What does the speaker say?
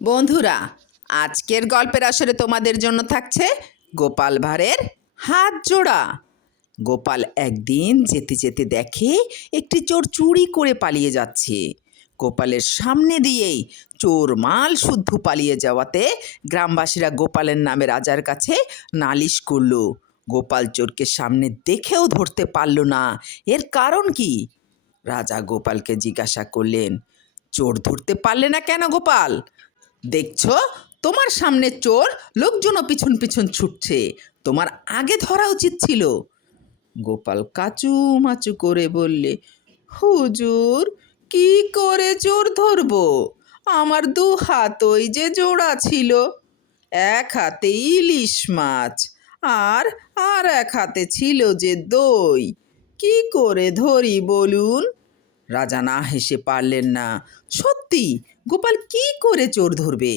বন্ধুরা, আজকের গল্পের আসরে তোমাদের জন্য থাকছে গোপাল ভাঁড়ের হাত জোড়া। গোপাল একদিন যেতে যেতে দেখে একটি চোর চুরি করে পালিয়ে যাচ্ছে। গোপালের সামনে দিয়েই চোর মাল শুদ্ধ পালিয়ে যাওয়াতে গ্রামবাসীরা গোপালের নামে রাজার কাছে নালিশ করল। গোপাল চোরকে সামনে দেখেও ধরতে পারল না। এর কারণ কি? রাজা গোপালকে জিজ্ঞাসা করলেন, চোর ধরতে পারলে না কেন গোপাল? দেখছো, তোমার সামনে চোর, লোকজনও পিছন পিছন ছুটছে, তোমার আগে ধরা উচিত ছিল। গোপাল কাচু মাচু করে বললে, হুজুর, কি করে চোর ধরবো? আমার দু হাতই যে জোড়া ছিল, এক হাতে ইলিশ মাছ আর আর এক হাতে ছিল যে দই, কি করে ধরি বলুন? রাজা না হেসে পারলেন না। সত্যি, গোপাল কি করে চোর ধরবে?